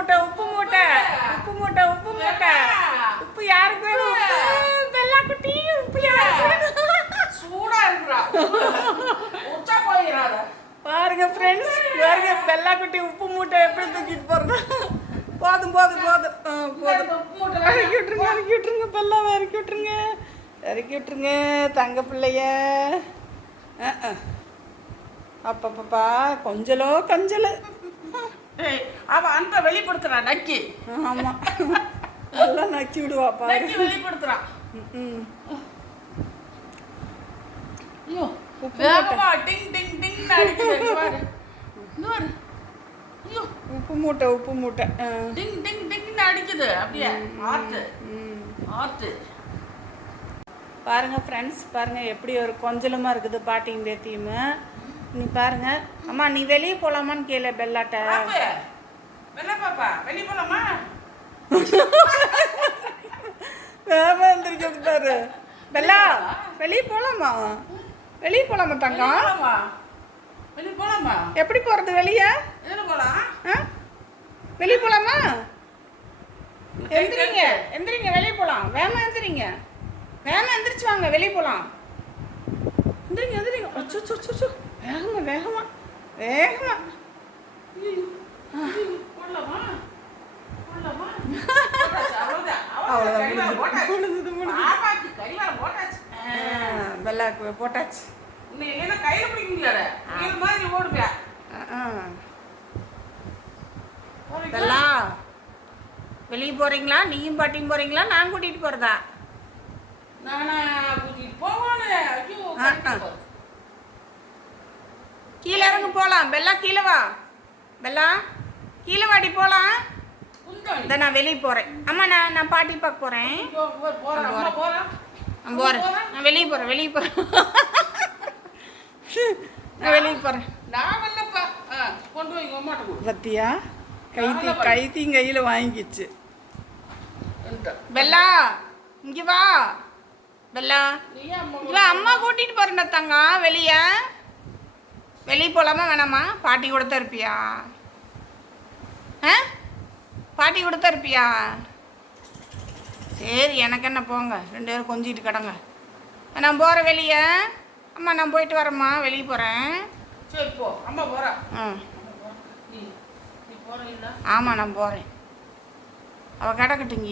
மூட்டை உப்பு மூட்டை உப்பு மூட்டை உப்பு மூட்டை உப்பு யாருக்கு வேணும்? பெல்லா குட்டி உப்பு யாருக்கு வேணும்? சூடா இருக்குடா. உச்சா போயிராத. பாருங்க ஃப்ரெண்ட்ஸ், பாருங்க பெல்லா குட்டி உப்பு மூட்டை எப்படி தூக்கிட்டு போறது. போதும் போதும் போதும் போதும். இறக்கி விட்டுருங்க பெல்லாவை இறக்கி விட்டுருங்க தங்க பிள்ளைய. அப்பப்பா கொஞ்சலோ கஞ்சல். அவ அந்த வெளிப்படுத்துறான் நக்கி. ஆமா எல்லாம் நக்கி விடுவாப்பா. நக்கி வெளிப்படுத்துறான். ஐயோ வேகமா டிங் டிங் டிங் அடிக்குது பாரு. இன்னொரு ஐயோ உப்பு மூட்டை டிங் டிங் டிங் அடிக்குது அப்படியே. ஆத்து பாருங்க ஃப்ரெண்ட்ஸ், பாருங்க எப்படி ஒரு கொஞ்சலமா இருக்குது பாட்டியும் பேத்தியும். நீ பாருங்க அம்மா, நீ வெளியே போலாமான்னு கேளு பெல்லாட்ட. வெள்ள பாப்பா வெளியே போலாமா? வேகமா எந்திரிக்கிறது பாரு. பெல்லா வெளியே போலாமா? வெளியே போலாமா தங்கம்? வெளியே போலாமா? எப்படி போறது வெளியே? எதுல போலாம்? வெளியே போலாமா? எந்திரிங்க வெளியே போலாம். வேகமா எந்திரிங்க, வேகமா எந்திரிச்சு வாங்க வெளியே போலாம். எந்திரிங்க அச்சோ வேகமா வேகமா வேகமா. பெல்லாக்கு போட்டாச்சு. கையில பிடிக்க முடியாது மாதிரி ஓடுவியா? பெல்லா வெளியே போறீங்களா? நீயும் பாட்டியும் போறீங்களா? நான் கூட்டிட்டு போறதா? நானா கூட்டிட்டு போவானே. ஐயோ கீழே இறங்க போலாம். பெல்லா கீழே வா. பெல்லா கீழே வாடி போலாம். இந்த நான் வெளியே போறேன். அம்மா நான் பாட்டி பார்க்க போறேன். நான் வெளியே போறேன். நான் வெளியே போறேன். நான் வரலப்பா. கொண்டு போய் உங்க அம்மாட்ட கொடு. பத்தியா கைத்தியும் கையில வாங்கிச்சு. பெல்லா இங்க வா. பெல்லா இங்க வா. அம்மா கூட்டிட்டு போறேன் தங்கம். வெளியே போலாமா வேணாமா? பாட்டி கூட தான் இருப்பியா? பாட்டி கூட தான் இருப்பியா? சரி, எனக்கு என்ன, போங்க 2 பேரும் கொஞ்சிட்டு கிடங்க. நான் போகிறேன் வெளியே. அம்மா நான் போயிட்டு வரேம்மா, வெளியே போகிறேன். சரி போ. அம்மா போகிறா. நீ போகிற இல்லை? ஆமாம் நான் போகிறேன். அவள் கிடக்கட்டுங்க.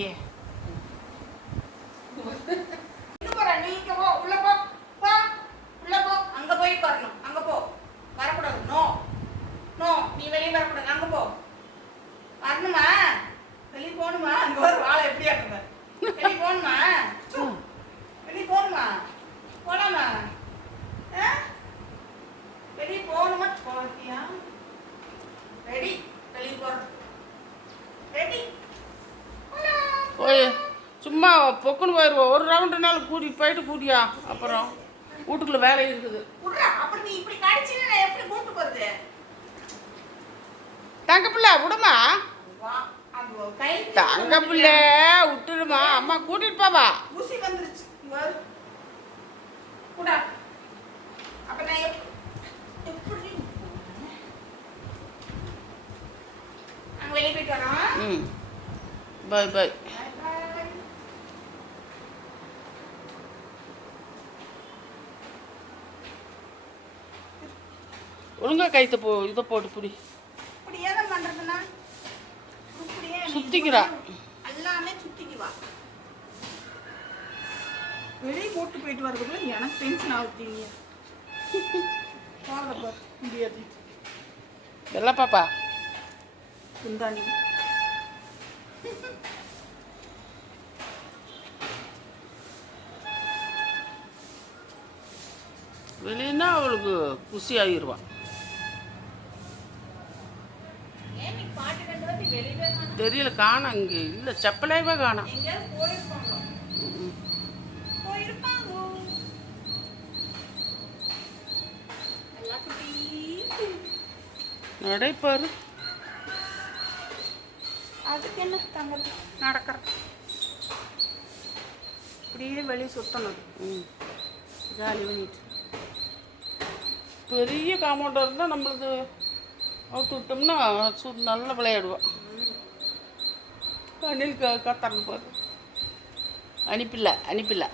நீங்கள் போ, உள்ளே போ, உள்ளே போ. அங்கே போய் வரணும். அங்கே போ, வரக்கூடாது. நோ நீ வெளியே வரக்கூடாது. அங்கே போ. வரணுமா? வெளியே போகணுமா? அங்கே ஒரு வாழை எப்படி ஆக்குங்க. வெளியே போகணுமா? வெளியே போகணுமா? போகலாமா? வெளியே போகணுமா? போகியா? ரெடி? வெளியே போகிறது ரெடி? போய் சும்மா பொக்குன்னு போயிடுவோம். ஒரு ரவுண்டுனாலும் கூட்டிட்டு கூட்டியா. அப்புறம் வீட்டுக்குள்ள வேலை இருக்குது. அப்படி நீ இப்படி கடிச்சினா நான் எப்படி கூட்டு போறது? தங்க பிள்ளை விடுமா? தங்க பிள்ளை விட்டுடுமா? அம்மா கூட்டிட்டு போவா. ஊசி வந்துருச்சு. கூட அப்ப நான் எப்படி அங்க வெளியே போயிட்டு வரோம். பை ஒழுங்கா கைத்த போ. இதை போட்டு புடி. இப்படி ஏதோ பண்றதுன்னா சுத்திக்கிறா. எல்லாமே சுத்திக்குவா. வெளியே போட்டு போயிட்டு வரதுக்குள்ள எனக்கு டென்ஷன் ஆகுதீங்க. போறத முடியாது. வெள்ள பாப்பா குந்தாணி வெளியனா அவளுக்கு குசி ஆகிடுவான். தெரியல, காணோம். இங்கே இல்லை, செப்பலாகவே காணோம். நடைப்பாரு. அதுக்கு என்ன தங்கத்து நடக்கிற இப்படியே வெளியே சுத்தணும். ஜாலி பண்ணிட்டு பெரிய காம்பவுண்டாக இருந்தால் நம்மளுக்கு அவுத்து விட்டோம்னா நல்லா விளையாடுவோம். அணில் கத்தரன்னு பாரு. அனுப்பில்ல அனுப்பில்ல.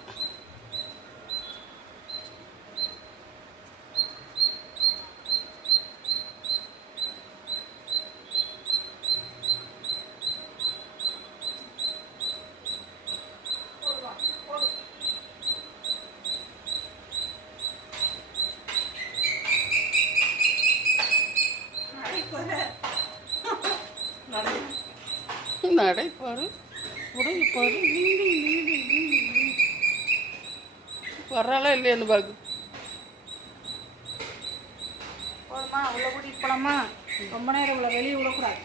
நடை பாரு, உடை பாரு, வர்றாளா இல்லையான்னு பாக்கு. போதுமா? உள்ள கூட்டிட்டு போலாமா? ரொம்ப நேரம் உள்ள வெளியே விடக்கூடாது.